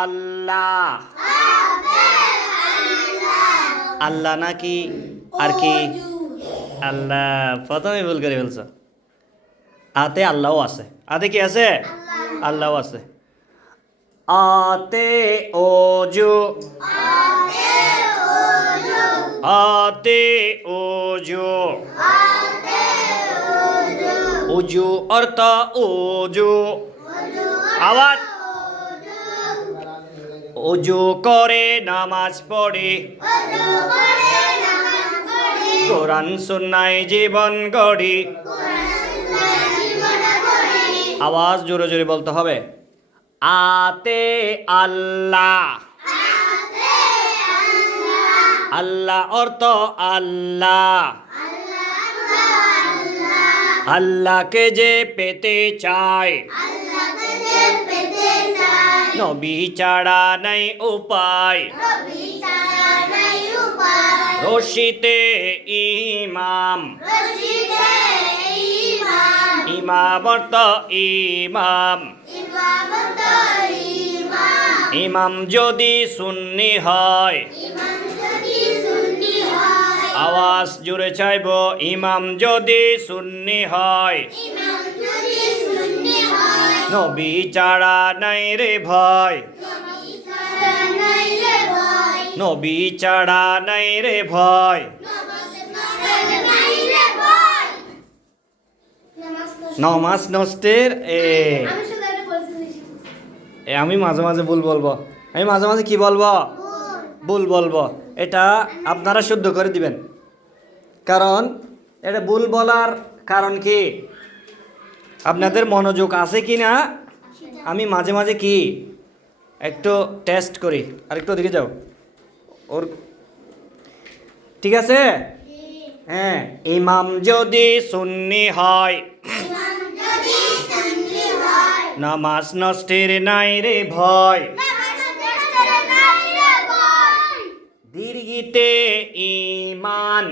আল্লাহ আল্লাহ নাকি আর কি আল্লাহ প্রথমে ভুল করে ফেলছ আতে আল্লাহও আছে আতে কি আছে আল্লাহও আছে আতে ওজু আতে ওজু উজু অর্থ ওজু আওয়াজ ওজু করে নামাজ পড়ে কোরআন সুন্নায় জীবন গড়ি আওয়াজ জোরে জোরে বলতে হবে আতে আল্লাহ আল্লাহ অর্থ আল্লাহ আল্লাহকে যে পেতে চায় নবী ছাড়া নাই উপায় রশিতে ইমাম ইমাম অর্থ ইমাম ইমাম যদি সুন্নি হয় আওয়াজ জুড়ে চাইব ইমাম যদি সুন্নি হয় নবী ছাড়া নাই রে ভয় নবী ছাড়া নাই রে ভয় নমাজ নষ্টের আমি মাঝে মাঝে ভুল বলবো আমি মাঝে মাঝে কি বলবো ভুল বলবো এটা আপনারা শুদ্ধ করে দিবেন কারণ এটা ভুল বলার কারণ কি আপনাদের মনোযোগ আছে কি না আমি মাঝে মাঝে কি একটু টেস্ট করি আর একটু দিকে যাও ওর ঠিক আছে হ্যাঁ ইমাম যদি সুন্নি হয় নামাজ নষ্টের নাই রে ভয় দীর্ঘিতে ইমান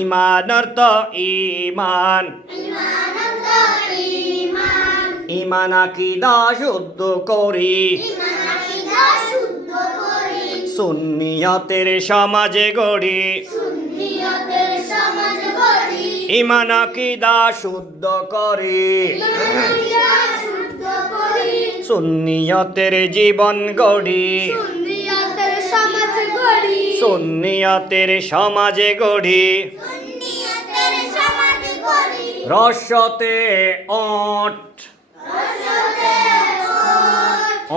ইমান অর্থ ইমান ইমান আকীদা শুদ্ধ করি সুন্নিয়তের সমাজে গড়ি ইমান আকীদা শুদ্ধ করি সুন্নিয়তের জীবন গড়ি সুন্নিয়তের সমাজে গড়ি রসতে ওট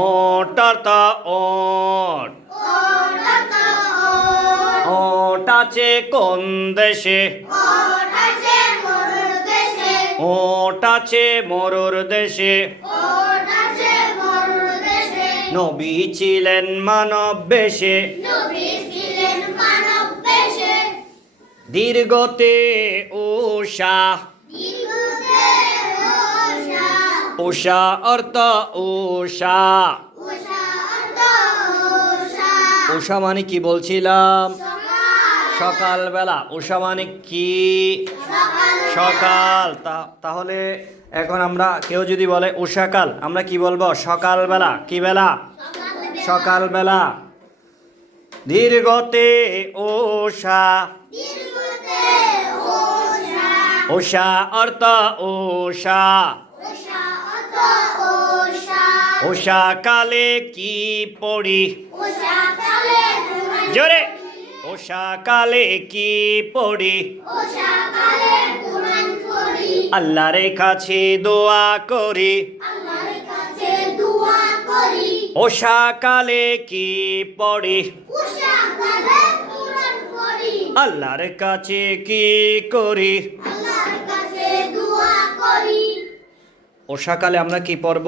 ওট অর্থ ওট ওট আছে কোন দেশে ওট আছে মরুর দেশে নবী ছিলেন মানব বেশে দীর্ঘতে উষা উষা অর্থ উষা উষা মানে কি বলছিলাম সকালবেলা উষা মানে কি সকাল তাহলে এখন আমরা কেউ যদি বলে উষাকাল আমরা কি বলবো সকালবেলা কি বেলা সকালবেলা দীর্ঘতে উষা উষা অর্থ উষা উষা কালে কি পড়ি জোরে উষা কালে কি পড়ি আল্লাহর কাছে দোয়া করি উষা কালে কি পড়ি আল্লাহর কাছে কি করি উষাকালে আমরা কি পড়ব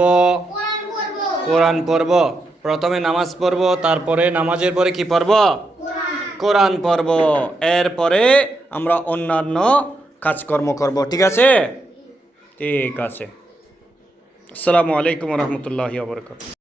কোরআন পড়ব প্রথমে নামাজ পড়ব তারপরে নামাজের পরে কি পড়ব কোরআন পড়ব এরপরে আমরা অন্যান্য কাজকর্ম করব ঠিক আছে ঠিক আছে আসসালামু আলাইকুম ওয়া রাহমাতুল্লাহি ওয়া বারাকাতুহু।